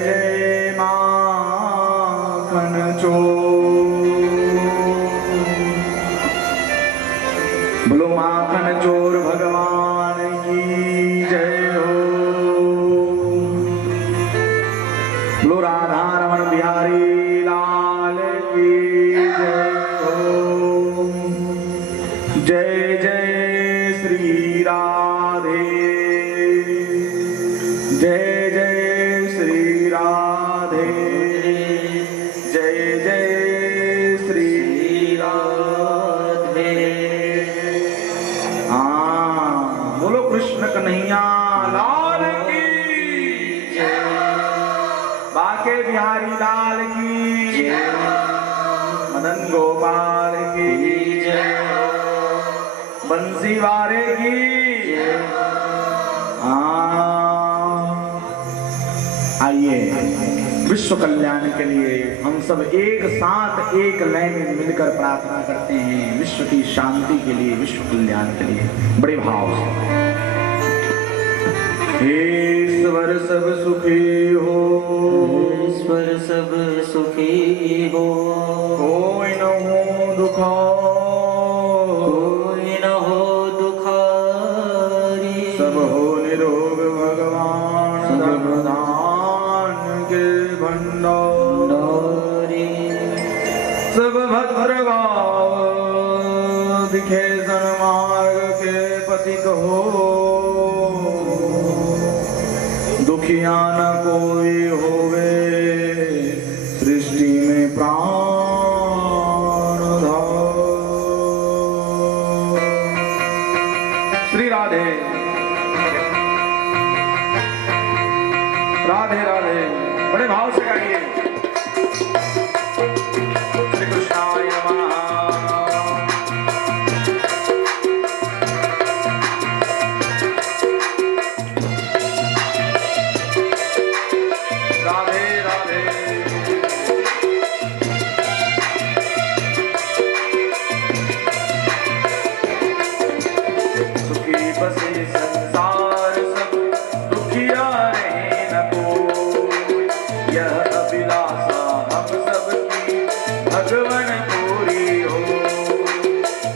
जय माखन चोर। बोलो माखन चोर भगवान की जय हो। बोलो राधा रमन बिहारी लाल की जय हो। जय जय श्री राधे, जय जय श्री राधे, जय जय श्री राधे। हाँ, बोलो कृष्ण कन्हैया लाल की जय, बाके बिहारी लाल की जय, मदन गोपाल की जय, बंसी वारे की जय। आइए विश्व कल्याण के लिए हम सब एक साथ एक लय में मिलकर प्रार्थना करते हैं, विश्व की शांति के लिए, विश्व कल्याण के लिए, बड़े भाव से। हे ईश्वर सब सुखी हो, ईश्वर सब सुखी हो, कोई न हो दुखा, कोई न हो दुखारी, सब हो निरोग भगवान धन के भंडारी, सब भद्र भाव दिखे सन्मार्ग के पथिक हो, दुखिया न कोई होवे सृष्टि में प्राण धार। श्री राधे राधे राधे, बड़े भाव से गाइए। श्री कृष्णाय नमः। राधे राधे, सुखी बसे संसार सब, दुखिया रहे न कोई, यह अभिलाषा हम सबकी भगवन पूरी हो।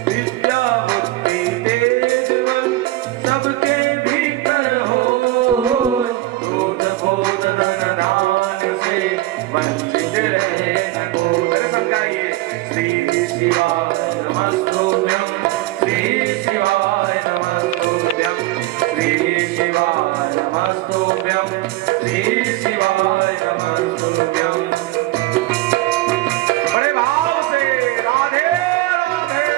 विद्या बुद्धि तेज बल सबके भीतर हो, क्रोध बोध धन दान से वंचित रहे न कोई। मेरे संग गाइए। श्री शिवाय नमस्तुभ्यं, श्री शिवाय नमस्तुभ्यं, श्री शिवाय नमस्तुभ्यं, श्री शिवाय नमस्तुभ्यं। बड़े भाव से राधे राधे।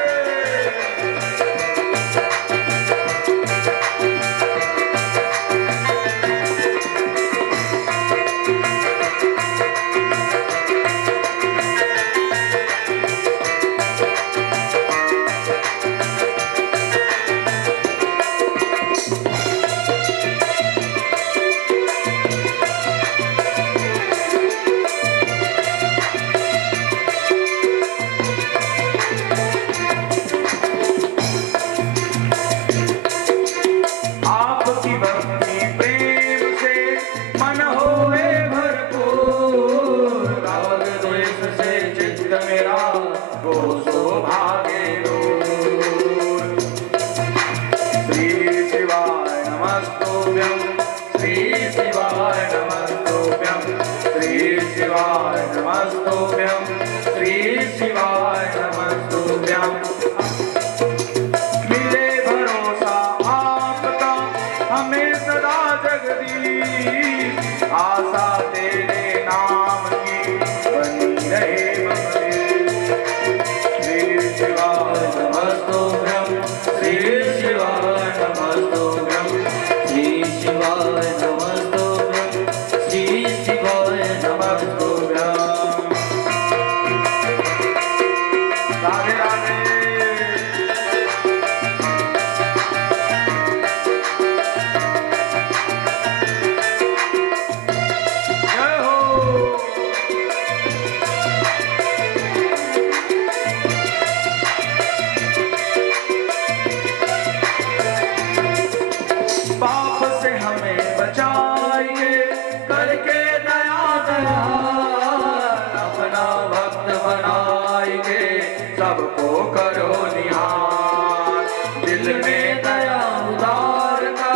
को करो निहार, दिल में दया उदार का,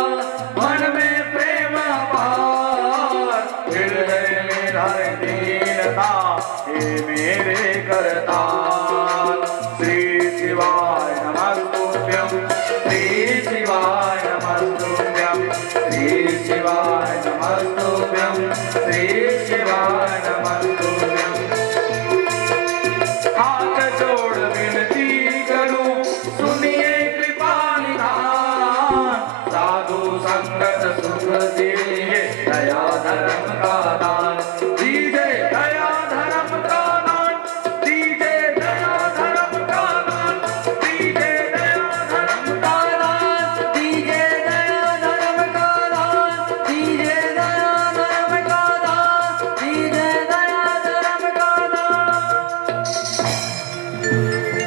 मन में प्रेम अपार, हृदय में धर दीनता, हे मेरे करतार। श्री शिवाय नमस्तुभ्यं, श्री शिवाय नमस्तुभ्यं, श्री शिवाय नमस्तुभ्यं, श्री शिवाय नमस्तुभ्यं। हाथ जोड़ विनती करूं, सुनिए कृपा निधान, साधु संगत सुख दीजिए, दया धर्म का दान दीजिए, दया धर्म का दान दीजिए, दया धर्म का दान दीजिए, दया धर्म का दान दीजिए दया धर्म का दान, दीजिए दया धर्म का दान, दीजिए दया धर्म का दान।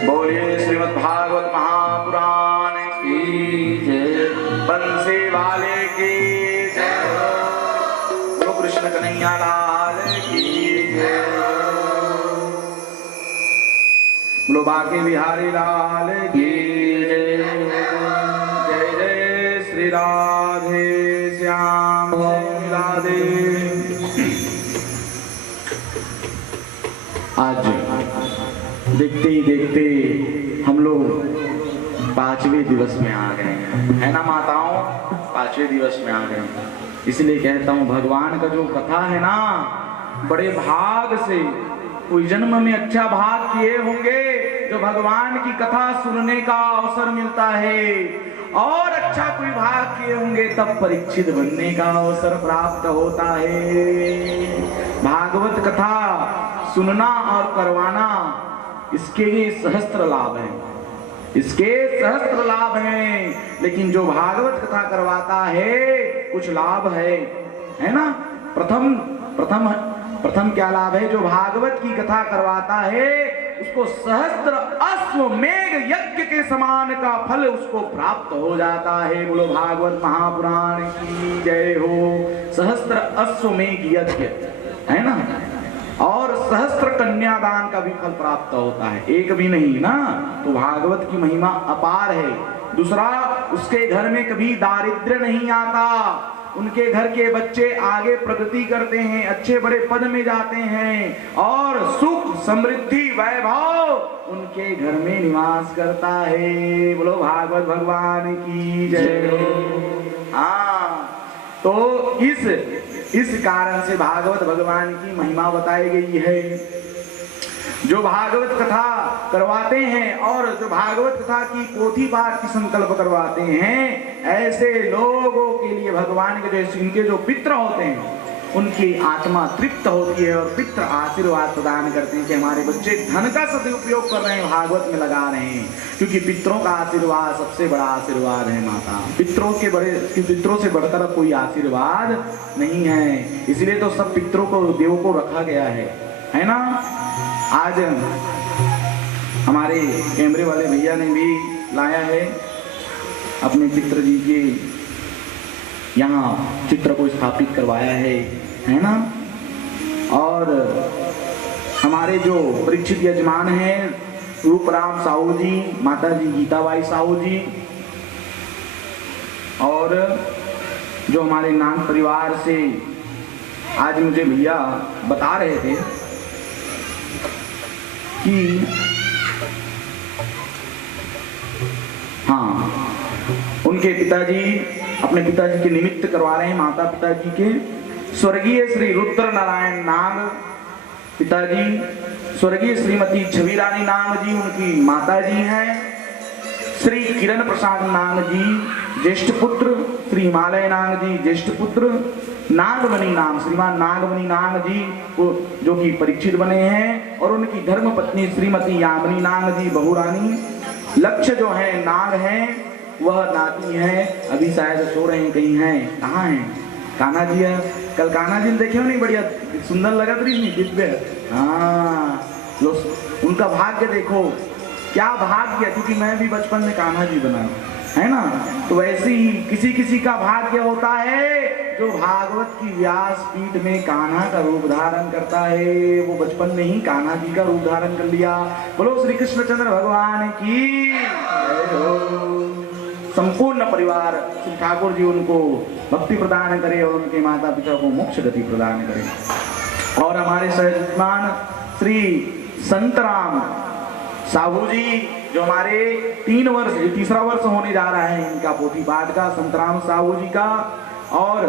बोलिए श्रीमद् भागवत महापुराण की जय। बंसी वाले की जय हो, बोलो कृष्ण कन्हैया लाल की जय हो, बोलो बांके बिहारी लाल की जय। जय जय श्री राधे श्याम राधे। आज देखते ही देखते हम लोग 5वें दिवस में आ गए हैं, है ना माताओं? 5वें दिवस में आ गए हैं। इसलिए कहता हूँ भगवान का जो कथा है ना, बड़े भाग से कोई जन्म में अच्छा भाग किए होंगे जो भगवान की कथा सुनने का अवसर मिलता है, और अच्छा कोई भाग किए होंगे तब परीक्षित बनने का अवसर प्राप्त होता है। भागवत कथा सुनना और करवाना, इसके लिए सहस्त्र लाभ हैं, इसके सहस्त्र लाभ हैं। लेकिन जो भागवत कथा करवाता है कुछ लाभ है ना? प्रथम क्या लाभ है? जो भागवत की कथा करवाता है उसको सहस्त्र अश्वमेघ यज्ञ के समान का फल उसको प्राप्त हो जाता है। बोलो भागवत महापुराण की जय हो। सहस्त्र अश्वमेघ यज्ञ है ना, और सहस्त्र कन्यादान का भी फल प्राप्त होता है, एक भी नहीं ना। तो भागवत की महिमा अपार है। दूसरा, उसके घर में कभी दारिद्र्य नहीं आता, उनके घर के बच्चे आगे प्रगति करते हैं, अच्छे बड़े पद में जाते हैं, और सुख समृद्धि वैभव उनके घर में निवास करता है। बोलो भागवत भगवान की जय। हाँ, तो इस कारण से भागवत भगवान की महिमा बताई गई है। जो भागवत कथा करवाते हैं और जो भागवत कथा की पोथी पाठ की संकल्प करवाते हैं, ऐसे लोगों के लिए भगवान के जैसे इनके जो पितृ होते हैं उनकी आत्मा तृप्त होती है, और पितृ आशीर्वाद प्रदान करते हैं कि हमारे बच्चे धन का सदुपयोग कर रहे हैं, भागवत में लगा रहे हैं। क्योंकि पितरों का आशीर्वाद सबसे बड़ा आशीर्वाद है माता। पितरों से बढ़कर कोई आशीर्वाद नहीं है। इसलिए तो सब पितरों को, देवों को रखा गया है ना। आज हमारे कैमरे वाले भैया ने भी लाया है अपने चित्र जी के यहाँ चित्र को स्थापित करवाया है ना। और हमारे जो परीक्षित यजमान हैं रूपराम साहू जी, माता जी गीताबाई साहू जी, और जो हमारे नान परिवार से आज मुझे भैया बता रहे थे कि हाँ, उनके पिताजी अपने पिताजी के निमित्त करवा रहे हैं, माता पिताजी के। स्वर्गीय श्री रुद्र नारायण नाग पिताजी, स्वर्गीय श्रीमती छवि रानी नाग जी उनकी माता जी हैं, श्री किरण प्रसाद नाग जी ज्येष्ठ पुत्र, श्री हिमालय नाग जी ज्येष्ठ पुत्र, नागमणि नाग, श्रीमान नागमणि नाग जी को जो कि परीक्षित बने हैं, और उनकी धर्म पत्नी श्रीमती यामिनी नाग जी बहुरानी। लक्ष्य जो है नाग हैं, वह नाती है, अभी शायद सो रहे हैं, कहीं हैं, कहाँ हैं? कान्हा जी है। कल कान्हा जी देखे हो नहीं, बढ़िया सुंदर लगा रही दिव्य। हाँ, उनका भाग्य देखो, क्या भाग्य, क्योंकि मैं भी बचपन में कान्हा जी बना। है ना। तो वैसे ही किसी किसी का भाग्य होता है जो भागवत की व्यास पीठ में कान्हा का रूप धारण करता है, वो बचपन में ही कान्हा जी का रूप धारण कर लिया। बोलो श्री कृष्णचंद्र भगवान की जय हो। संपूर्ण परिवार श्री ठाकुर जी उनको भक्ति प्रदान करे और उनके माता पिता को मोक्ष गति प्रदान करे। और हमारे सहजमान श्री संतराम साहू जी जो हमारे 3 वर्ष, ये तीसरा वर्ष होने जा रहा है इनका पोथी पाठ का, संतराम साहू जी का। और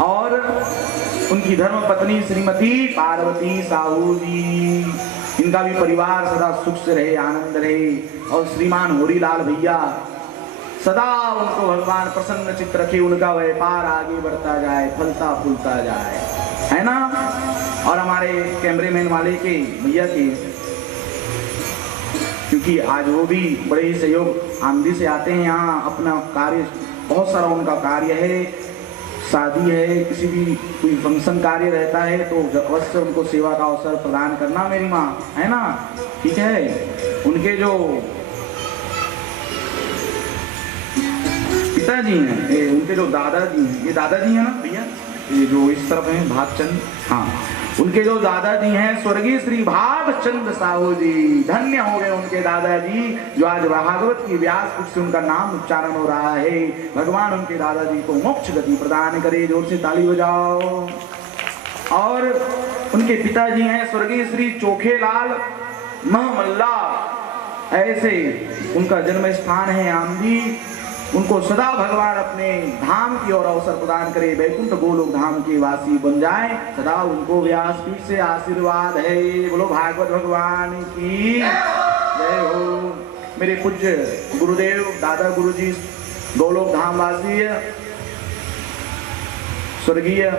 और उनकी धर्म पत्नी श्रीमती पार्वती साहू जी, इनका भी परिवार सदा सुख से रहे, आनंद रहे। और श्रीमान होरीलाल भैया सदा उनको भगवान प्रसन्न चित्त रखे, उनका व्यापार आगे बढ़ता जाए, फलता फूलता जाए, है ना। और हमारे कैमरेमैन वाले के भैया के, क्योंकि आज वो भी बड़े ही सहयोग आमदी से आते हैं यहाँ, अपना कार्य बहुत सारा उनका कार्य है, शादी है, किसी भी कोई फंक्शन कार्य रहता है तो अवश्य उनको सेवा का अवसर प्रदान करना मेरी माँ, है ना। ठीक है। उनके जो पिताजी हैं, उनके जो दादाजी हैं, ये दादाजी हैं ना भैया, ये जो इस तरफ हैं भागचंद, हाँ, उनके जो दादाजी हैं स्वर्गीय श्री भागचंद साहू जी, धन्य हो गए उनके दादाजी जो आज भागवत की व्यास पीठ से उनका नाम उच्चारण हो रहा है। भगवान उनके दादाजी को मोक्ष गति प्रदान करे, जोर से ताली बजाओ। और उनके पिताजी हैं स्वर्गीय श्री चोखेलाल महमल्ला, ऐसे उनका जन्म स्थान है आमदी। उनको सदा भगवान अपने धाम की ओर अवसर प्रदान करे, वैकुंठ गोलोक धाम के वासी बन जाए, सदा उनको व्यासपीठ से आशीर्वाद है। बोलो भागवत भगवान की जय हो। मेरे पूज्य गुरुदेव दादा गुरुजी गोलोक धाम वासी स्वर्गीय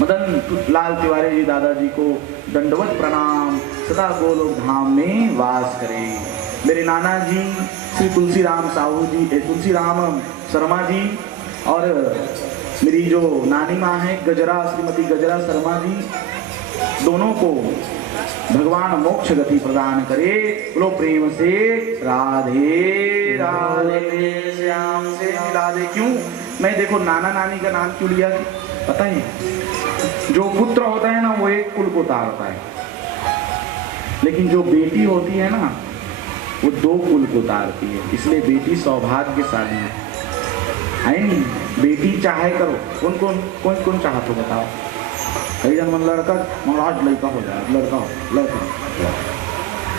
मदन लाल तिवारी जी दादाजी को दंडवत प्रणाम, सदा गोलोक धाम में वास करें। मेरे नाना जी श्री तुलसीराम साहू जी, तुलसीराम शर्मा जी, और मेरी जो नानी माँ है गजरा श्रीमती गजरा शर्मा जी, दोनों को भगवान मोक्ष गति प्रदान करे। बोलो प्रेम से राधे राधे, श्याम से मिला दे। क्यों मैं देखो नाना नानी का नाम क्यों लिया पता है? जो पुत्र होता है ना वो एक कुल को तारता है, लेकिन जो बेटी होती है ना वो 2 कुल को तारती है, इसलिए बेटी सौभाग्यशाली है नहीं। बेटी चाहे करो, कौन कौन चाहते हो बताओ? कई जन मन लड़का महाराज लड़का हो जाए, लड़का।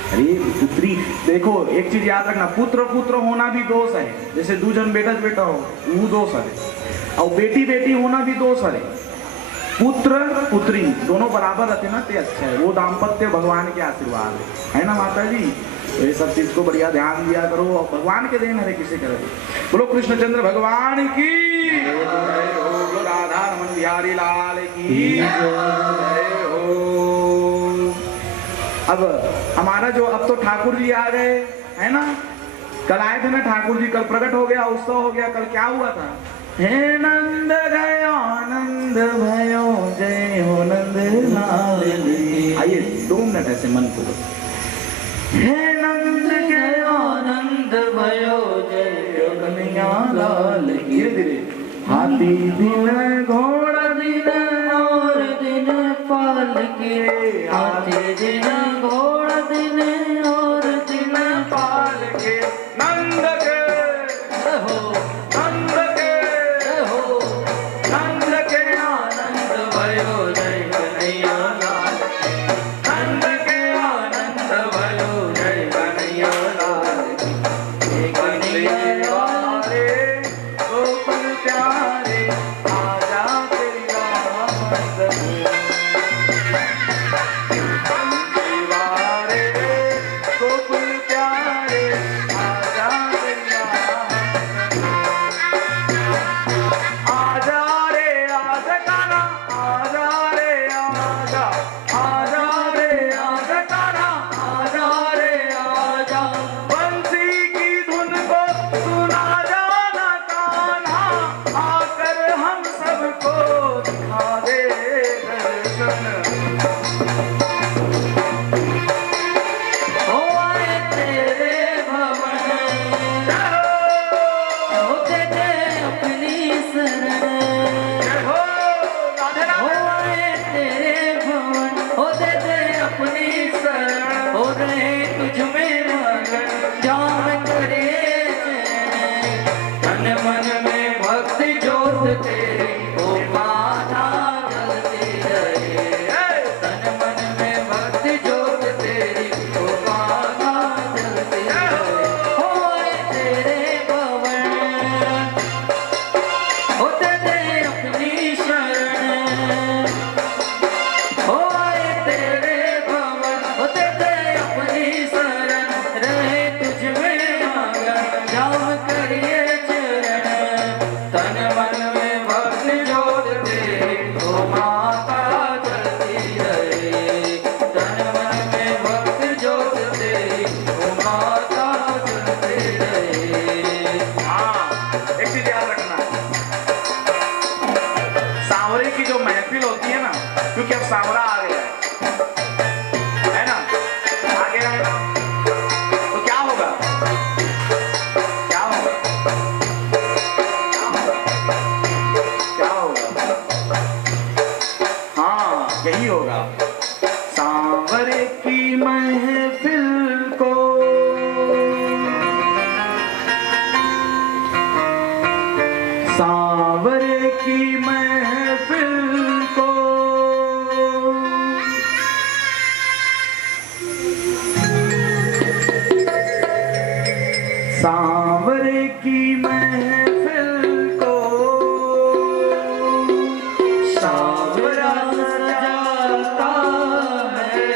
अरे पुत्री, देखो एक चीज याद रखना, पुत्र होना भी दोष है, जैसे 2 जन बेटा हो वो दोष है, और बेटी होना भी दोष है। पुत्र पुत्री दोनों बराबर रहते ना ते अच्छा है, वो दाम्पत्य भगवान के आशीर्वाद है ना माता जी। तो ये सब चीज को बढ़िया ध्यान दिया करो, और भगवान के देन हरे किसे करे। बोलो कृष्णचंद्र भगवान की जय हो। बोलो राधा रमन बिहारी लाल की जय हो। अब हमारा जो, अब तो ठाकुर जी आ गए है ना, कल आए थे ना ठाकुर जी, कल प्रकट हो गया, उत्सव हो गया। कल क्या हुआ था? हे नंद गयो आनंद भयो, जय हो नंद लाल। आइए 2 मिनट ऐसे मन को, हे नंद गयो आनंद भयो, जय हो कन्हैया लाल। धीरे धीरे हाथी दिन घोड़ा दिन और दिन पाल के, हाथी दिन घोड़ा दिन और दिन पाल के, नंद के हो, नंद के हो, नंद के आनंद भयो, जय कन्हैया लाल। नंद के आनंद भयो, जय कन्हैया लाल। कन्हैया वाले गोकुल प्यारे, जोत तेरी ओ माता जलती रहे। तन मन में भक्ति जोत तेरी ओ माता जलती रहे। होए तेरे भवन होते थे अपनी शरण। होए तेरे भवन होते थे अपनी शरण। रहे तुझ में मगन जाम करिए चरण। तन मन में भक्ति जोत तेरी ओ माता जलती रहे। तन मन में भक्ति जोत तेरी ओ माता जलती रहे। हाँ, एक चीज याद रखना, सांवरे की जो महफिल होती है ना, क्योंकि अब सांवरा आ गया है ना, आ गया है, तो क्या होगा, क्या होगा, क्या होगा, हाँ यही होगा। सांवरे की महफिल को सांवरे की महफिल को सांवरे की महफिल को सांवरा सजाता है।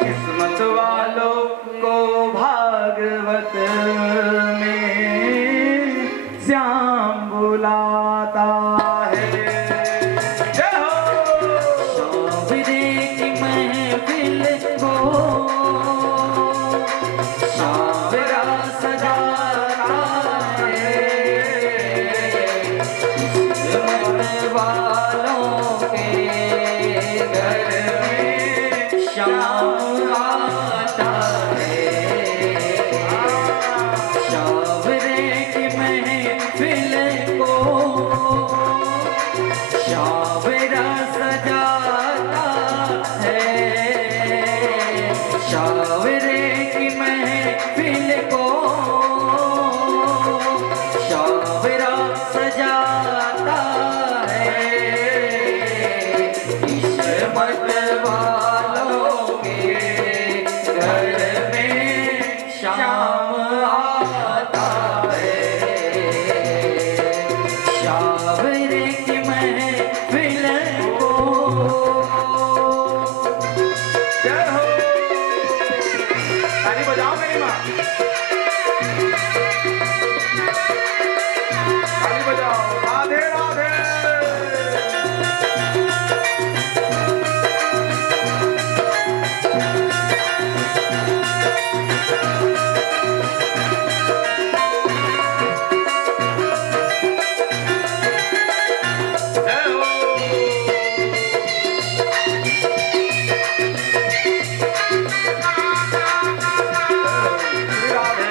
किस्मत वालों को भागवत में श्याम बुलाता है। जय हो। सांवरे की महफिल को सांवरा सजाता है। किस्मत वालों के घर में श्याम आता है। सांवरे की महफिल को सांवरा सजाता है। सांवरे की महफिल को सांवरा सजाता है। किस्मत वालों के घर में श्याम आता है। सांवरे की महफिल को जय हो। ताली बजाओ मेरी माँ, ताली बजाओ। राधे राधे। जय हो। श्री राधे।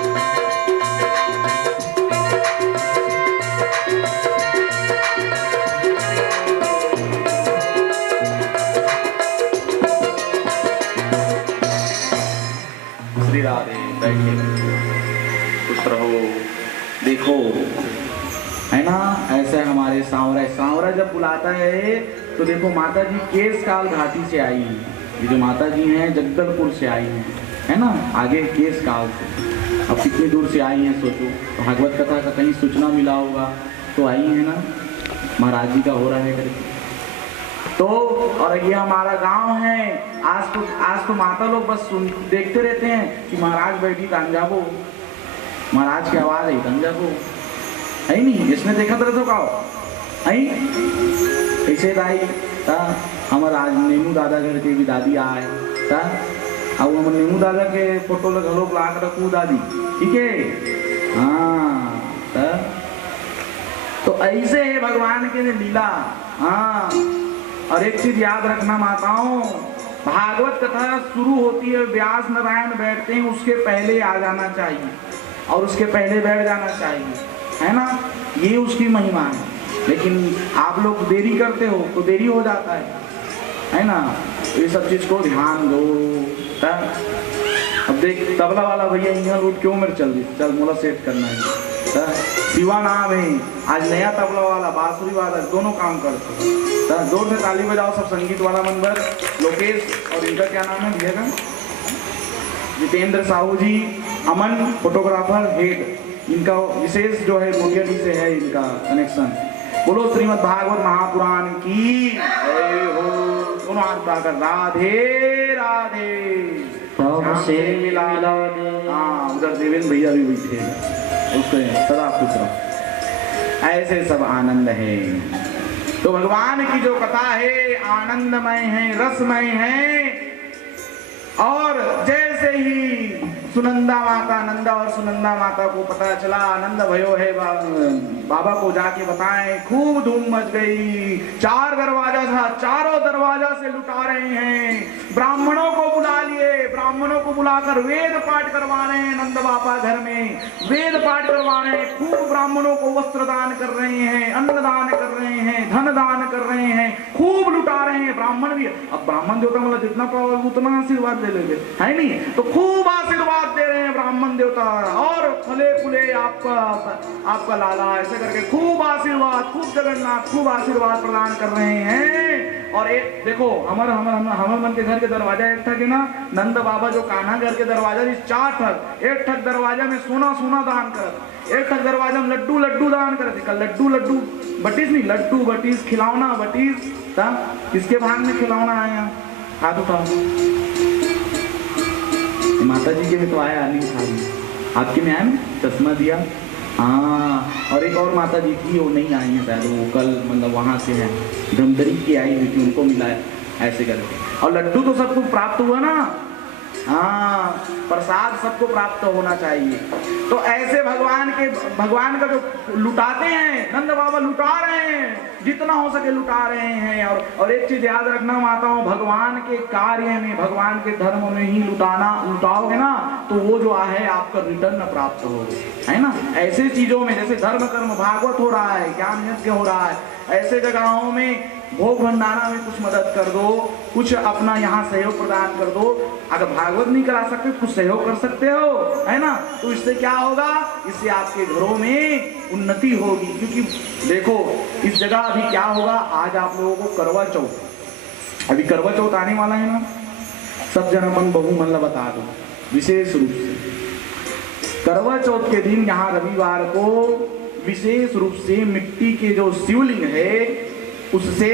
श्री राधे, बैठिए, खुश रहो। देखो, है ना, ऐसे हमारे सांवरा जब बुलाता है तो देखो माता जी केसकाल घाटी से आई हैं। ये जो माता जी हैं जगदलपुर से आई हैं, है ना, आगे केसकाल से। अब कितनी दूर से आई हैं सोचो। भागवत कथा का कहीं सूचना मिला होगा तो आई है ना, महाराज जी का हो रहा है करके। तो और ये हमारा गांव है। आज तो माता लोग बस देखते रहते हैं कि महाराज बैठी तंजाबो, महाराज की आवाज है तंजाबो, है नहीं, इसने देखा तरह तो कहो है ऐसे दाई हमार आज नेमू दादा घर के भी दादी आए अब हम नेमू दादा के फोटो लोग ला कर रखू दादी, ठीक है। हाँ, तो ऐसे है भगवान के लीला। हाँ, और एक चीज याद रखना माताओं, भागवत कथा शुरू होती है, व्यास नारायण बैठते हैं, उसके पहले आ जाना चाहिए और उसके पहले बैठ जाना चाहिए, है ना, ये उसकी महिमा है। लेकिन आप लोग देरी करते हो तो देरी हो जाता है ना, तो ये सब चीज को ध्यान दो। अब देख तबला वाला भैया यहाँ लूट क्यों मेरे चल मोला सेट करना है। शिवा नाम है, आज नया तबला वाला बांसुरी वाला दोनों काम करते हैं। जोर से ताली बजाओ सब संगीत वाला मंदिर। लोकेश और इनका क्या नाम है भैया का, जितेंद्र साहू जी, अमन फोटोग्राफर हेड, इनका विशेष जो है मोतियाडी से है इनका कनेक्शन। बोलो श्रीमद् भागवत महापुराण की जय हो। दोनों हाथ उठाकर राधे राधे सबसे मिला दे। हाँ, उधर देवेंद्र भैया भी बैठे हैं, उसको सदा खुश रहो। ऐसे सब आनंद है। तो भगवान की जो कथा है आनंदमय है, रसमय है। और जैसे ही सुनंदा माता, नंदा और सुनंदा माता को पता चला आनंद भयो है, बाबा को जाके बताएं, खूब धूम मच गई। 4 दरवाजा था, चारों दरवाजा से लुटा रहे हैं। ब्राह्मणों को बुला लिए, ब्राह्मणों को बुलाकर वेद पाठ करवा रहे हैं। नंद बाबा घर में वेद पाठ करवा रहे हैं। खूब ब्राह्मणों को वस्त्र दान कर रहे हैं, अन्न दान कर रहे हैं, धन दान कर रहे हैं, खूब लुटा रहे हैं। ब्राह्मण भी, अब ब्राह्मण देवता मतलब जितना पाओ उतना आशीर्वाद दे लेंगे, है नहीं, तो खूब आशीर्वाद दे रहे हैं ब्राह्मण देवता। और फले फूले आपका लाला, ऐसे करके खूब आशीर्वाद, खूब जगन्नाथ खूब आशीर्वाद प्रदान कर रहे हैं। और एक देखो हमारे मन के घर के दरवाजा एक था कि ना, नंद बाबा जो कान्हा घर के दरवाजा 4 ठक, एक ठक दरवाजा में सोना दान कर, एक ठक दरवाजा में लड्डू दान कर। लड्डू बटीस नहीं, लड्डू बटीस, खिलौना बटीस, किसके भाग में खिलौना आया, हाथ उठाओ। माता जी के में तो आया नहीं था, आपके में आया ना, चश्मा दिया। हाँ, और एक और माता जी थी, वो नहीं आई है शायद, वो कल मतलब वहाँ से है, धमदरी की आई हुई थी, उनको मिला है ऐसे करके। और लड्डू तो सबको प्राप्त हुआ ना, हाँ, प्रसाद सबको प्राप्त होना चाहिए। तो ऐसे भगवान का जो लुटाते हैं, नंद बाबा लुटा रहे हैं, जितना हो सके लुटा रहे हैं। और एक चीज याद रखना माताओं, भगवान के कार्य में, भगवान के धर्म में ही लुटाओगे ना, तो वो जो है आपका रिटर्न प्राप्त हो, है ना। ऐसे चीजों में जैसे धर्म कर्म भागवत हो रहा है, ज्ञान यज्ञ हो रहा है, ऐसे जगहों में भोग भंडारा में कुछ मदद कर दो, कुछ अपना यहाँ सहयोग प्रदान कर दो। अगर भागवत नहीं करा सकते कुछ सहयोग कर सकते हो, है ना, तो इससे क्या होगा, इससे आपके घरों में उन्नति होगी। क्योंकि देखो इस जगह अभी क्या होगा, आज आप लोगों को करवा चौथ, अभी करवा चौथ आने वाला है ना, सब जन अपन बहु मन बता दो। विशेष रूप से करवा चौथ के दिन यहाँ रविवार को विशेष रूप से मिट्टी के जो शिवलिंग है उससे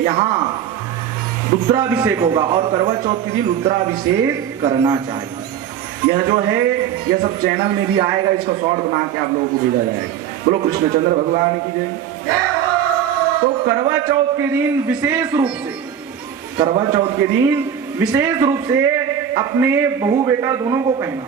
यहाँ रुद्राभिषेक होगा। और करवा चौथ के दिन रुद्राभिषेक करना चाहिए। यह जो है यह सब चैनल में भी आएगा, इसका शॉर्ट बना के आप लोगों को भेजा जाएगा। बोलो कृष्णचंद्र भगवान की जय। तो करवा चौथ के दिन विशेष रूप से, करवा चौथ के दिन विशेष रूप से अपने बहू बेटा दोनों को कहना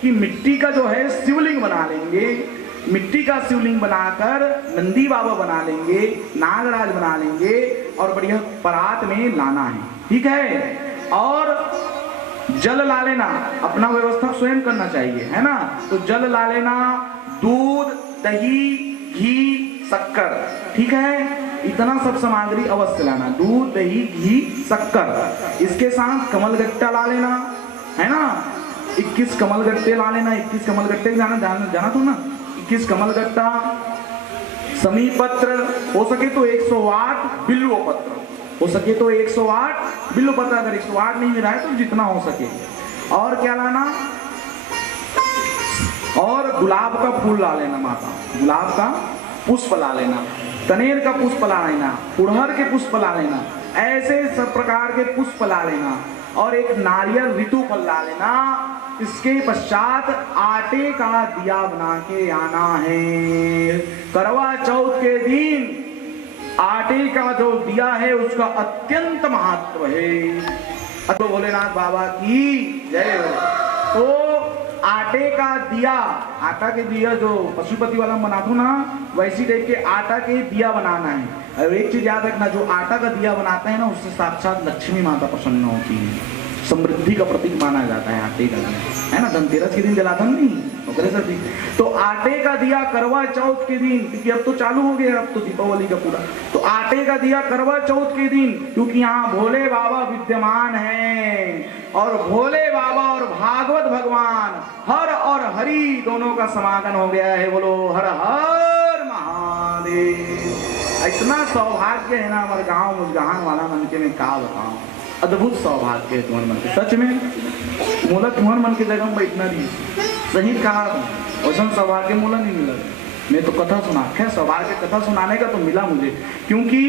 कि मिट्टी का जो है शिवलिंग बना लेंगे। मिट्टी का शिवलिंग बनाकर नंदी बाबा बना लेंगे, नागराज बना लेंगे और बढ़िया परात में लाना है, ठीक है। और जल ला लेना, अपना व्यवस्था स्वयं करना चाहिए, है ना। तो जल ला लेना, दूध, दही, घी, शक्कर, ठीक है, इतना सब सामग्री अवश्य लाना, दूध, दही, घी, शक्कर। इसके साथ कमलगट्टा ला लेना, है ना, 21 कमलगट्टे ला लेना, 21 कमलगट्टे जाना तो ना, 21 कमलगट्टा, समी पत्र, हो सके तो 108 बिल्व पत्र, हो सके तो 108 बिल्व पत्र, अगर 108 नहीं मिला है तो जितना हो सके। और क्या लाना, और गुलाब का फूल ला लेना माता, गुलाब का पुष्प ला लेना, कनेर का पुष्प ला लेना, गुड़हल के पुष्प ला लेना, ऐसे सब प्रकार के पुष्प ला लेना, और एक नारियल ऋतु फल ला लेना। इसके पश्चात आटे का दिया बना के आना है। करवा चौथ के दिन आटे का जो दिया है उसका अत्यंत महत्व है। तो भोलेनाथ बाबा की जय हो। तो आटे का दिया, आटा के दिया जो पशुपति वाला बनाते हो ना, वैसी टाइप के आटा के दिया बनाना है। और एक चीज याद रखना, जो आटा का दिया बनाते हैं ना, उससे साक्षात लक्ष्मी माता प्रसन्न होती है, समृद्धि का प्रतीक माना जाता है आटे का दिया, है ना। धनतेरस के दिन जलाते नहीं, तो आटे का दिया करवा चौथ के दिन, क्योंकि अब तो चालू हो गया, अब तो दीपावली का पूरा, तो आटे का दिया करवा चौथ के दिन, क्योंकि यहाँ भोले बाबा विद्यमान हैं, और भोले बाबा और भागवत भगवान हर और हरि दोनों का समागम हो गया है। बोलो हर हर महादेव। इतना सौभाग्य है ना हमारे गांव मुजगहान वाला मन के, में का बताऊं, अद्भुत सौभाग्य है तुम्हारे मन के, सच में। मोला तुम्हारे मन की जगह में बैठना नहीं, सही कहा, वैसा सौभाग्य मोला नहीं मिला। मैं तो कथा सुना, खैर सौभाग्य कथा सुनाने का तो मिला मुझे, क्योंकि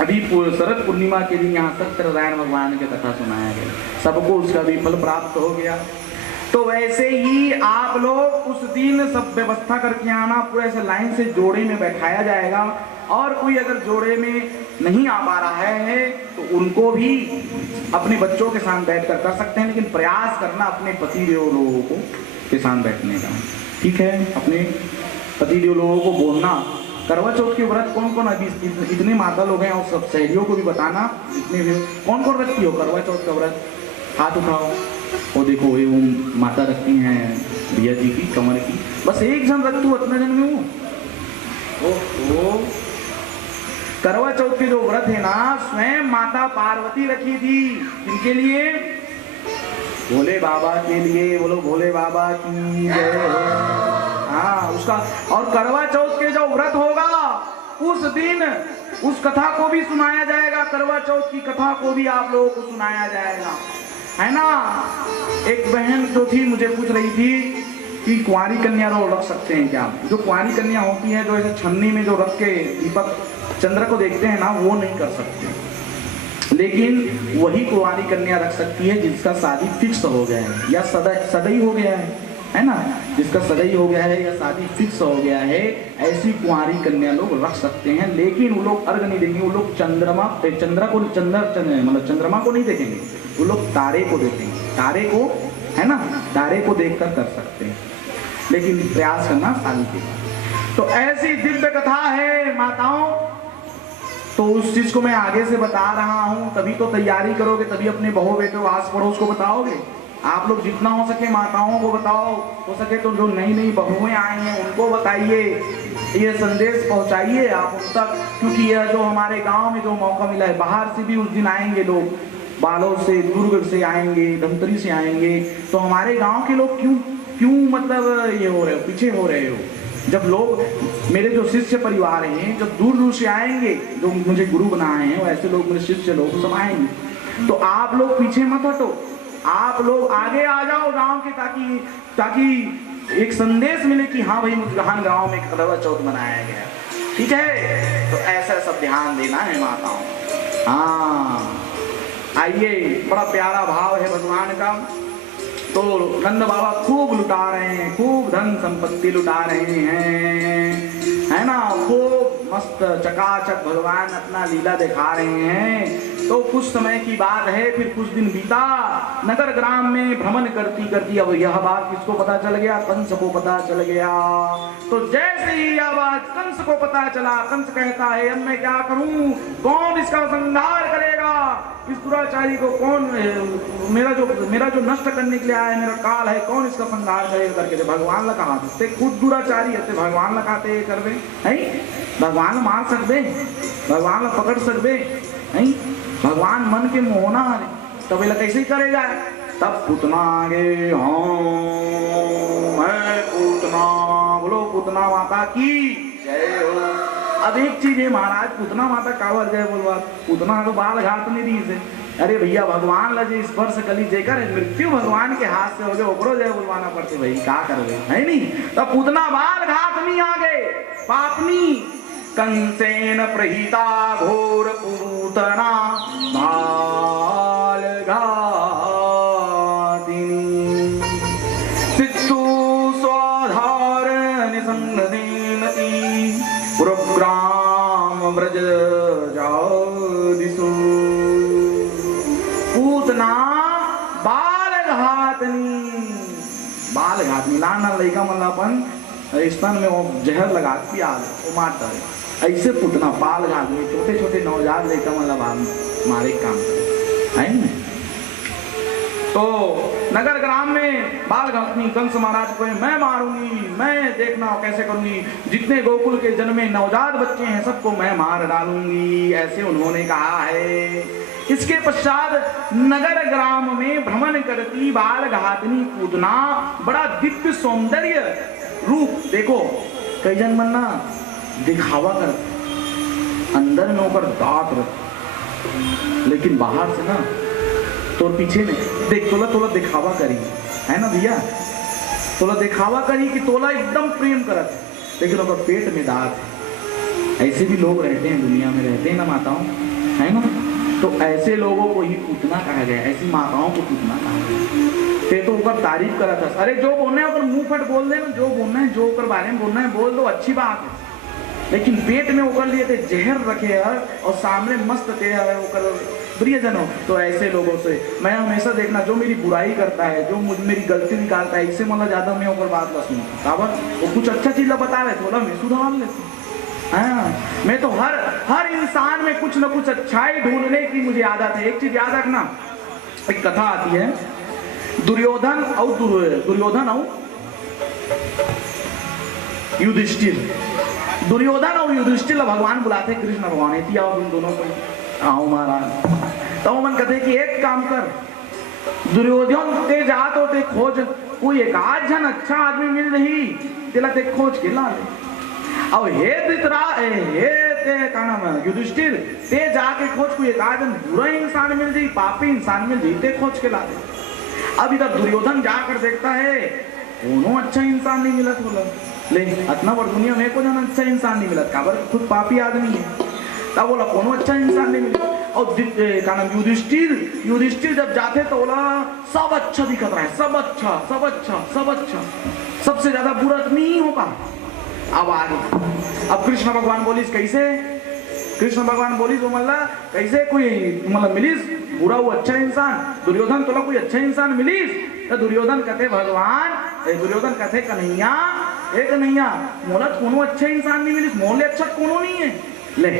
अभी शरद पूर्णिमा के दिन यहाँ सत्यनारायण भगवान की कथा सुनाया गया, सबको उसका भी फल प्राप्त हो गया। तो वैसे ही आप लोग उस दिन सब व्यवस्था करके आना, पूरे ऐसे लाइन से जोड़े में बैठाया जाएगा, और कोई अगर जोड़े में नहीं आ पा रहा है तो उनको भी अपने बच्चों के साथ बैठकर कर सकते हैं, लेकिन प्रयास करना अपने पतिदेव लोगों को के साथ बैठने का, ठीक है। अपने पतिदेव लोगों को बोलना, करवा चौथ के व्रत कौन कौन, अभी इतने माता लोग हैं और सब सहेलियों को भी बताना, जितने भी कौन कौन रखती हो करवा चौथ का व्रत, हाथ उठाओ। वो देखो ये वो माता रखती हैं भैया जी की कमर की, बस एक जन रख तू इतना जन में हूँ। ओहो, करवा चौथ के जो व्रत है ना, स्वयं माता पार्वती रखी थी, इनके लिए, भोले बाबा के लिए। बोलो भोले बाबा की जय। हाँ, उसका, और करवा चौथ के जो व्रत होगा उस दिन उस कथा को भी सुनाया जाएगा, करवा चौथ की कथा को भी आप लोगों को सुनाया जाएगा, है ना। एक बहन जो थी मुझे पूछ रही थी कि कुंवारी कन्या रो रख सकते हैं क्या। जो कुंवारी कन्या होती है, जो ऐसे छन्नी में जो रख के दीपक चंद्र को देखते हैं ना, वो नहीं कर सकते, लेकिन वही कुंवारी कन्या रख सकती है जिसका शादी फिक्स हो गया है या सदै हो गया है ना, जिसका सदै हो गया है या शादी फिक्स हो गया है, ऐसी कुंवारी कन्या लोग रख सकते हैं। लेकिन वो लोग अर्घ नहीं देंगे, वो लोग चंद्रमा मतलब चंद्रमा को नहीं देखेंगे, वो लोग तारे को देखेंगे, तारे को, है ना, तारे को देखकर कर सकते हैं, लेकिन प्रयास करना शादी के बाद। तो ऐसी दिव्य कथा है माताओं, तो उस चीज को मैं आगे से बता रहा हूं, तभी तो तैयारी करोगे, तभी अपने बहू बेटे आस पड़ोस को बताओगे। आप लोग जितना हो सके माताओं को बताओ, हो सके तो जो नई नई बहुएं आई हैं उनको बताइए, ये संदेश पहुंचाइए आप उन तक, क्योंकि यह जो हमारे गांव में जो मौका मिला है, बाहर से भी उस दिन आएंगे लोग, बालोद से, दुर्ग से आएंगे, धमतरी से आएंगे, तो हमारे गांव के लोग क्यों मतलब ये हो रहे हो, पीछे हो रहे हो। जब लोग, मेरे जो शिष्य परिवार हैं, जब दूर दूर से आएंगे, जो मुझे गुरु बनाए हैं, वैसे लोग मेरे शिष्य लोग सब आएंगे, तो आप लोग पीछे मत हटो, आप लोग आगे आ जाओ गांव के, ताकि एक संदेश मिले कि हाँ भाई मुजगहान गांव में करवा चौथ मनाया गया, ठीक है। तो ऐसा सब ध्यान देना है माताओं। हाँ, आइए, बड़ा प्यारा भाव है भगवान का। तो नंद बाबा खूब लुटा रहे हैं, खूब धन संपत्ति लुटा रहे हैं, है ना, खूब मस्त चकाचक भगवान अपना लीला दिखा रहे हैं। तो कुछ समय की बात है, फिर कुछ दिन बीता, नगर ग्राम में भ्रमण करती करती, अब यह बात किसको पता चल गया, कंस को पता चल गया। तो जैसे ही यह बात कंस को पता चला, कंस कहता है अब मैं क्या करूं, कौन इसका संहार करेगा। इस दुराचारी को कौन मेरा जो नष्ट करने के लिए आया है, मेरा काल है, कौन इसका संहार करेगा करके थे भगवान लगा हाथ ते खुद दुराचारी है, भगवान लगाते करवे हैं, भगवान मार सकते, भगवान पकड़ सकते हैं, भगवान मन के मोहना है, तब ये कैसे ही करेगा। तब पूतना आगे पूतना, बोलो पूतना माता की जय हो। अब एक चीज है महाराज, पूतना माता कावर जय बोलवा, पूतना तो बाल घाट नहीं दी से, अरे भैया भगवान लजे स्पर्श कली जेकर मृत्यु भगवान के हाथ से हो गए, ओकरो जय बोलवाना पड़ते भाई, क्या करोगे है नहीं। तब पूतना बाल घाट नहीं आ गए, पापनी कंसेन प्रहिता घोर पूतना बाल घातिनी, सिद्धू स्वाधार निसंगदेनती पुरग्राम व्रज जादिसु। पूतना बाल घातनी लाना लड़का मतलब स्तन में वो जहर लगा पियाल वो मार डाले, ऐसे पूतना बाल घातनी छोटे छोटे नवजात लड़का मतलब मारे काम है ना। तो नगर ग्राम में बाल घातनी कंस महाराज को मैं मारूंगी, मैं देखना कैसे करूंगी, जितने गोकुल के जन्मे नवजात बच्चे हैं सबको मैं मार डालूंगी, ऐसे उन्होंने कहा है। इसके पश्चात नगर ग्राम में भ्रमण करती बाल घातनी पूतना बड़ा दिव्य सौंदर्य रूप, देखो कई जन मन ना दिखावा कर, अंदर में होकर दांत रख, लेकिन बाहर से ना तो पीछे में देख तोला तोला दिखावा करी है ना भैया, तोला दिखावा करी कि तोला एकदम प्रेम करत, लेकिन ओकर पेट में दांत है। ऐसे भी लोग रहते हैं दुनिया में, रहते हैं ना माताओं, है ना। तो ऐसे लोगों को ही पूतना कहा गया, ऐसी माताओं को पूतना कहा गया। ते तो ऊपर तारीफ करा था, अरे जो बोलना है ऊपर मुंह फट बोल देना, जो बोलना है जो ऊपर बारे में बोलना है बोल दो, अच्छी बात है। लेकिन पेट में ऊपर लिए थे जहर रखे है और सामने मस्त थे ऊपर प्रियजन हो, तो ऐसे लोगों से मैं हमेशा देखना, जो मेरी बुराई करता है, जो मुझ मेरी गलती निकालता है, इससे मतलब ज्यादा मैं ऊपर बात न सुनता, वो कुछ अच्छा चीज बता रहे थोड़ा मैं सुधार लेती। हाँ, मैं तो हर इंसान में कुछ न कुछ अच्छाई ढूंढने की मुझे आदत है। एक चीज याद रखना, एक कथा आती है, दुर्योधन और युधिष्ठिर, दुर्योधन और युधिष्ठिर भगवान बुलाते कृष्ण भगवान, इति आओ तुम दोनों को आओ महाराज। तो मन कहते कि एक काम कर, दुर्योधन ते जात होते खोज, कोई एक आध जन अच्छा आदमी मिल रही तेला ते खोज के ला ले। अब हे का नाम है युधिष्ठिर, ते जाके खोज कोई एक आध जन बुरा इंसान मिल जाई, पापी इंसान मिल जाई, ते खोज के ला दे। अब इधर दुर्योधन जाकर देखता है कोनो अच्छा इंसान नहीं मिला, बोला ले इतना बड़ दुनिया में को जन अच्छा इंसान नहीं मिला, काबर खुद पापी आदमी है। तब बोला कोनो अच्छा इंसान नहीं मिला। और का नाम युधिष्ठिर जब जाते तो बोला सब अच्छा दिखत रहा है, सब अच्छा सब अच्छा सब अच्छा, सबसे ज्यादा बुरा नहीं होगा। अब आगे अब कृष्ण भगवान बोलिस कैसे, कृष्ण भगवान बोलिस वो मतलब कैसे कोई मतलब मिलिस बुरा वो अच्छा इंसान, दुर्योधन तोला कोई अच्छा इंसान मिलिस, तो दुर्योधन कहते भगवान, दुर्योधन कहते कन्हैया एक कन्हैया मोला कोनो अच्छा इंसान नहीं मिलिस, मोले अच्छा कोनो नहीं है, ले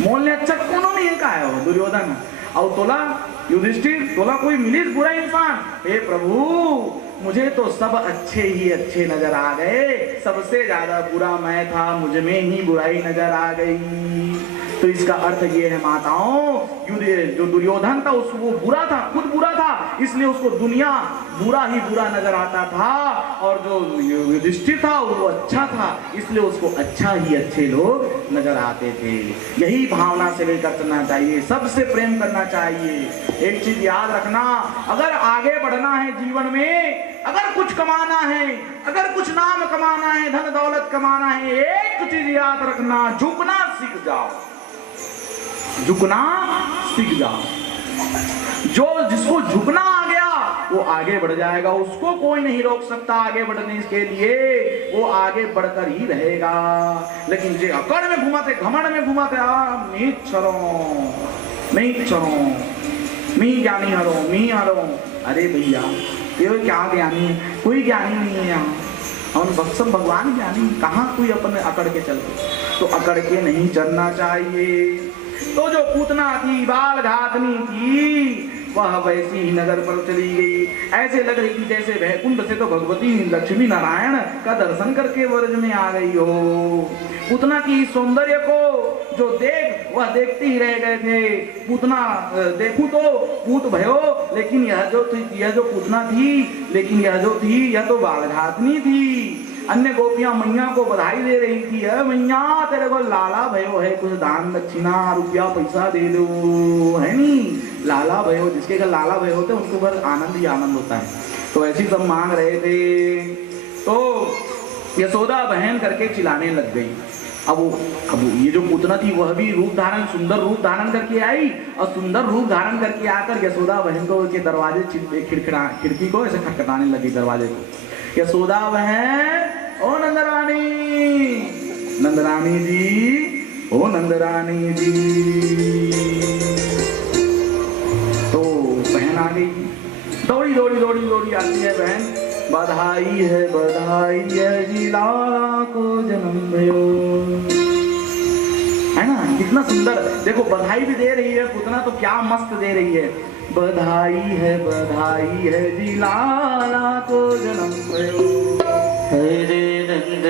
मोले अच्छा कोनो नहीं है का है वो दुर्योधन। और तोला युधिष्ठिर तोला कोई मिलिस बुरा इंसान, हे प्रभु मुझे तो सब अच्छे ही अच्छे नजर आ गए, सबसे ज्यादा बुरा मैं था, मुझ में ही बुराई नजर आ गई। तो इसका अर्थ ये है माताओं, जो दुर्योधन था वो बुरा था, खुद बुरा था, इसलिए उसको दुनिया बुरा ही बुरा नजर आता था, और जो युधिष्ठिर था वो अच्छा था, इसलिए उसको अच्छा ही अच्छे लोग नजर आते थे। यही भावना से लेकर चलना चाहिए, सबसे प्रेम करना चाहिए। एक चीज याद रखना, अगर आगे बढ़ना है जीवन में, अगर कुछ कमाना है, अगर कुछ नाम कमाना है, धन दौलत कमाना है, एक चीज याद रखना, झुकना सीख जाओ, झुकना सीख जाओ। जो जिसको झुकना आ गया वो आगे बढ़ जाएगा, उसको कोई नहीं रोक सकता आगे बढ़ने के लिए, वो आगे बढ़कर ही रहेगा। लेकिन जो अकड़ में घुमाते, घमंड में घुमाते, मी ज्ञानी हरो, मी हरो, अरे भैया ये क्या ज्ञानी है, कोई ज्ञानी नहीं है यहाँ, और सब भगवान ज्ञानी, कहाँ कोई अपने अकड़ के चलते। तो अकड़ के नहीं चलना चाहिए। तो जो पूतना थी, बाल घातनी थी, वह वैसी ही नगर पर चली गई। ऐसे लग रही थी जैसे वैकुंठ से तो भगवती लक्ष्मी नारायण का दर्शन करके वर्ज में आ गई हो। पूतना की सौंदर्य को जो देख वह देखते ही रह गए थे। पूतना देखूं तो पूत भयो, लेकिन यह जो पूतना थी, लेकिन यह जो थी यह तो बालघातनी थी। अन्य गोपियां मैया को बधाई दे रही थी, मैया तेरे को लाला भयो है, कुछ दान दक्षिणा रुपया पैसा दे दो, है नी लाला भयो। जिसके घर लाला भयो होते हैं उसके ऊपर आनंद ही आनंद होता है। तो ऐसी सब मांग रहे थे। तो यशोदा बहन करके चिल्लाने लग गई। अब ये जो पूतना थी वह भी रूप धारण, सुंदर रूप धारण करके आई, और सुंदर रूप धारण करके आकर यशोदा बहन को के दरवाजे खिड़की को ऐसे खटखटाने लगी, दरवाजे को। यशोदा बहन, ओ नंदरानी, नंदरानी जी, ओ नंदरानी जी। तो बहन आ गई, दौड़ी दौड़ी दौड़ी दौड़ी आती है बहन। बधाई है जी लाला को जन्म भयो, है ना। कितना सुंदर, देखो बधाई भी दे रही है पूतना, तो क्या मस्त दे रही है। बधाई है जी लाला को जन्म भयो। हरे नंद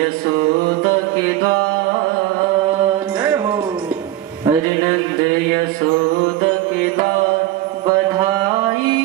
यशोदा के द्वार, जय हो। हरे नंद यशोदा के द्वार, बधाई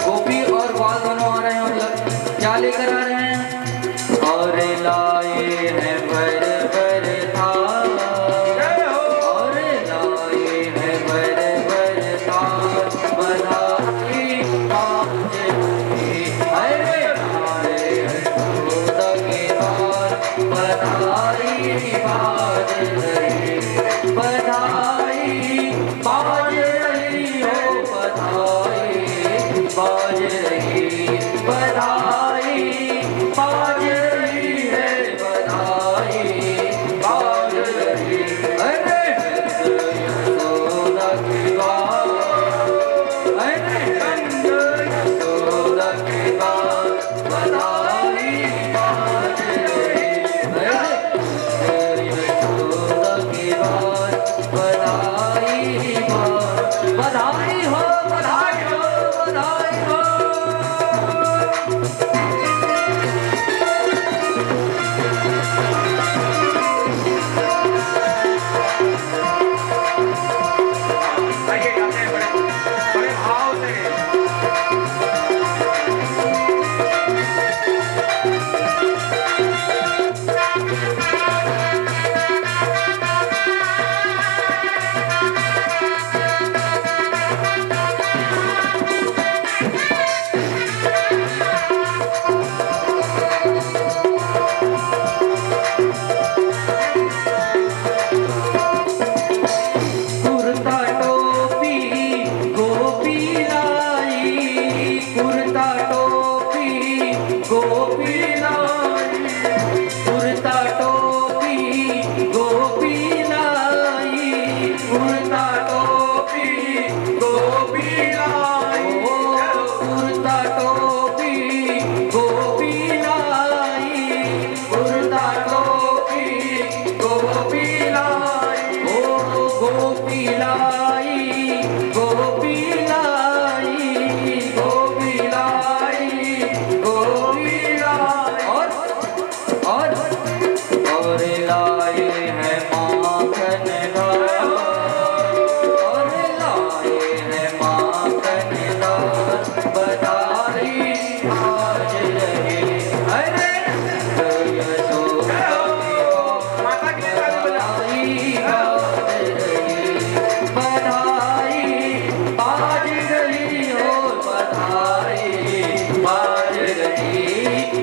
गोपी और ग्वाल दोनों आ रहे हैं। मतलब क्या लेकर आ रहे हैं? और लाए हैं बर बर थाल, और लाए हैं बर बर थाल, बधाई बाज रही, अरे लाए हैं यशोदा के द्वार, बधाई बाज रही, बधाई बाज रही हो, बधाई बाज रही, बधाई बाज रही है, बधाई बाज रही, अरे यशोदा की बात, अरे यशोदा की बात, बधाई बाज रही, अरे यशोदा की बात, बधाई बाज, बधाई हो, बधाई हो, बधाई हो। आइए गाते हैं बड़े बड़े भाव से। कुर्ता टोपी गोपी लाई, कुर्ता टोपी गोपी लाई, ओ गोपी लाई, गोपी लाई, गोपी लाई, गोपी लाई। और लाए हैं माखन दार, और लाए हैं माखन दार, बधाई आज रहे। अरे यशोदा माता के लिए ताली बजाओ। बधाई आज रही हो, बधाई आज रही,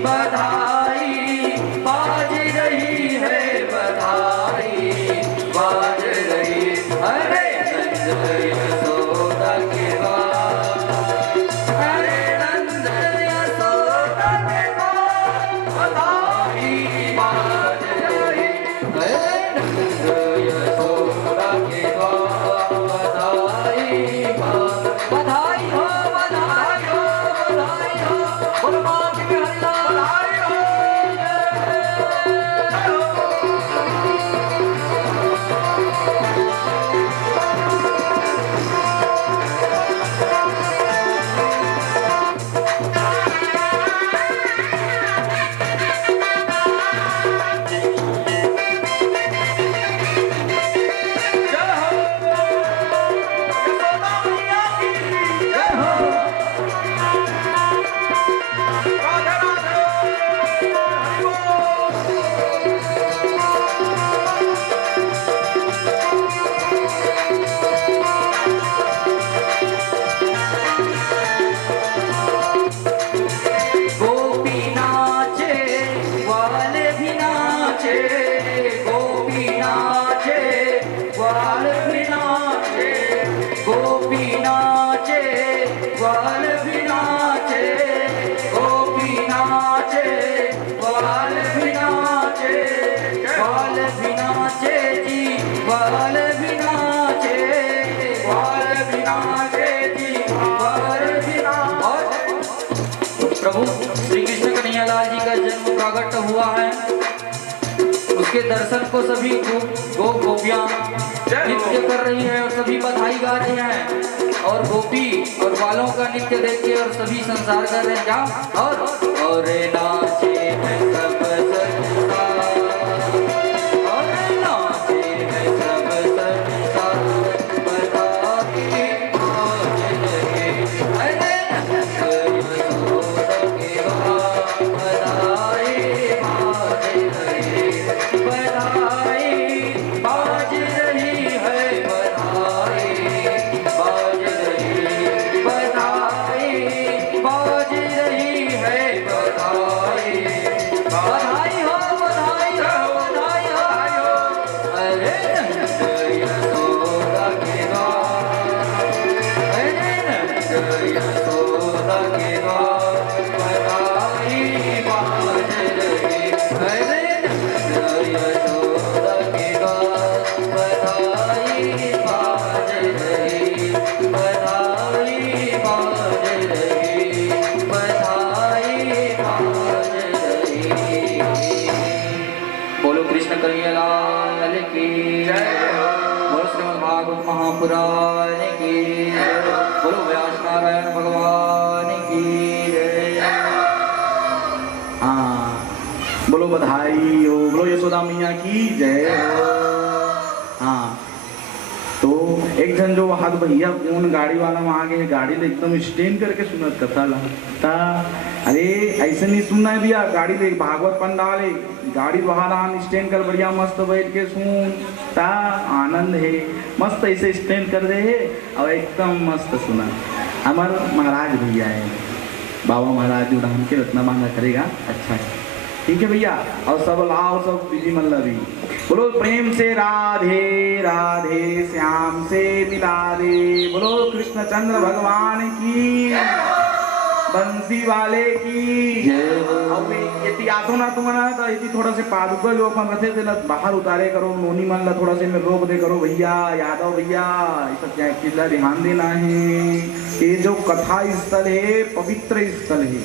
बधाई आज रही है, बधाई बाज रही। अरे नंद यशोदा के बाद, अरे नंद यशोदा के बाद, बधाई बाज रही। अरे नंद यशोदा के बाद, बधाई बाज, बधाई हो, बधाई हो, बधाई हो, बोलो माँ की हल्ला, बधाई हो। जय हो यशोदा मैया की जय हो। राधे राधे हरि बोल। गोपी नाचे ग्वाल भी नाचे, गोपी नाचे ग्वाल भी नाचे, गोपी नाचे ग्वाल भी नाचे, गोपी नाचे ग्वाल भी नाचे, ग्वाल भी नाचे जी, ग्वाल भी नाचे, ग्वाल भी नाचे जी, ग्वाल भी नाचे। प्रभु श्री कृष्ण कन्हैयालाल जी का जन्म प्रागट्य हुआ है, उसके दर्शन को सभी गोपियां नृत्य कर रही है और सभी बधाई गा रहे हैं, और गोपी और बालों का नृत्य देख के और सभी संसार कर रहे हैं क्या। और नाचे हैं सब संसार, और नाचे हैं सब संसार, बधाई आज रहे। अरे यशोदा के बाद, बधाई आज रहे, बधाई बाज रही है, बधाई बाज रही, बधाई बाज रही है, बधाई, बधाई हो, बधाई हो, बधाई हो। अरे नंद यशोदा के बाद, अरे नंद यशोदा के बाद, बधाई बाज रही। अरे नंद यशोदा के बाद, बधाई बाज रही, बधाई बाज रही, बधाई बाज रही। बोलो कृष्ण कन्हैयालाल की जय हो। बोलो श्रीमद् भागवत महापुराण की जय, बोलो व्यास नारायण भगवान की जय। हाँ बोलो बधाई हो, बोलो यशोदा मैया की जय हो। हाँ तो एक जन जो हाथ भैया कौन गाड़ी वाला वहाँ गए, गाड़ी ले एकदम स्टैंड करके सुनत कथा लगता। अरे ऐसे नहीं सुनना है भैया, गाड़ी ले भागवत पंडाल है, गाड़ी वहाँ स्टैंड कर बढ़िया मस्त बैठ के सुन ता आनंद है, मस्त ऐसे स्टैंड कर दे और एकदम मस्त सुना। हमार महाराज भैया है, बाबा महाराज उड़ान के रत्ना मांगा करेगा। अच्छा है ठीक है भैया, और सब लाओ सब विधि मल्लभी, बोलो प्रेम से राधे राधे श्याम से मिला दे, बोलो कृष्णचंद्र भगवान की। बंसी वाले की जय हो। अब ये आतो ना तुम्हारा तो ये थोड़ा से पादुका जो अपन रखे थे ना बाहर उतारे करो नोनी मन ला थोड़ा से में रोक दे करो भैया यादव भैया ये सब क्या किला ध्यान देना है। ये जो कथा स्थल है पवित्र स्थल है,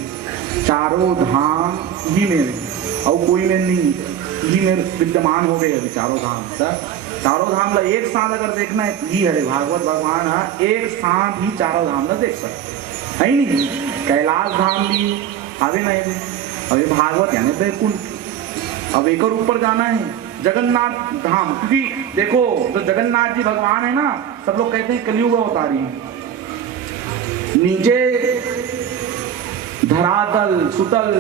चारों धाम ही मेरे और कोई में नहीं ही मेरे विद्यमान हो गए अभी चारों धाम सर। चारों धाम ला एक साथ अगर देखना है ही है भागवत भगवान है एक साथ ही चारों धाम ला देख सकते है नहीं। कैलाश धाम भी आवे नहीं भी अभी भागवत यानी बैकुंठ अब एक और ऊपर जाना है जगन्नाथ धाम, क्योंकि देखो जो जगन्नाथ जी भगवान है ना सब लोग कहते हैं कलयुग अवतारी है। नीचे धरातल सुतल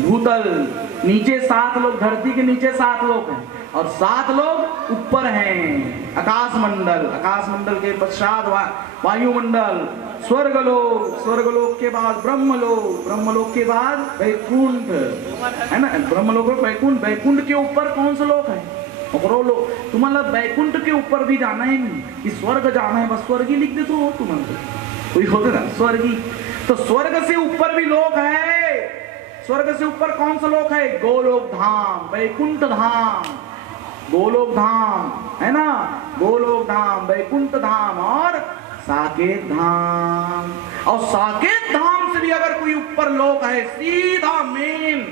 भूतल नीचे 7 लोग, धरती के नीचे 7 लोग हैं और 7 लोग ऊपर हैं। आकाश मंडल के पश्चात वायुमंडल, स्वर्गलोक के बाद ब्रह्मलोक के बाद वैकुंठ है ना। ब्रह्मलोक में वैकुंठ के ऊपर कौन सा लोक है और लोग तुम्हारा वैकुंठ के ऊपर भी जाना है नहीं कि स्वर्ग जाना है बस स्वर्ग ही लिख दे तो तुम्हारा कोई होते ना स्वर्गी। तो स्वर्ग से ऊपर भी लोक है। स्वर्ग से ऊपर कौन सा लोक है? गोलोक धाम, वैकुंठ धाम, गोलोक धाम है ना, गोलोक धाम, वैकुंठ धाम और साकेत धाम। और साकेत धाम से भी अगर कोई ऊपर लोक है सीधा मेन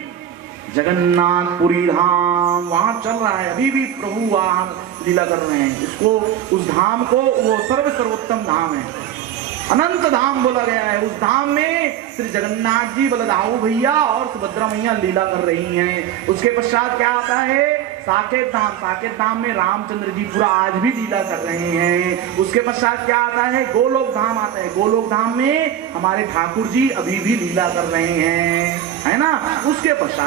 जगन्नाथपुरी धाम वहां चल रहा है अभी भी प्रभु वहां लीला कर रहे हैं। उसको उस धाम को वो सर्वोत्तम धाम है, अनंत धाम बोला गया है। उस धाम में श्री जगन्नाथ जी बलदाऊ भैया और सुभद्रा मैया लीला कर रही हैं। उसके पश्चात क्या आता है? साकेत धाम। साकेत धाम में रामचंद्र जी पूरा आज भी लीला कर रहे हैं। उसके पश्चात क्या आता है? गोलोक धाम आता है। गोलोक धाम में हमारे ठाकुर जी अभी भी लीला कर रहे हैं, है ना। उसके पश्चात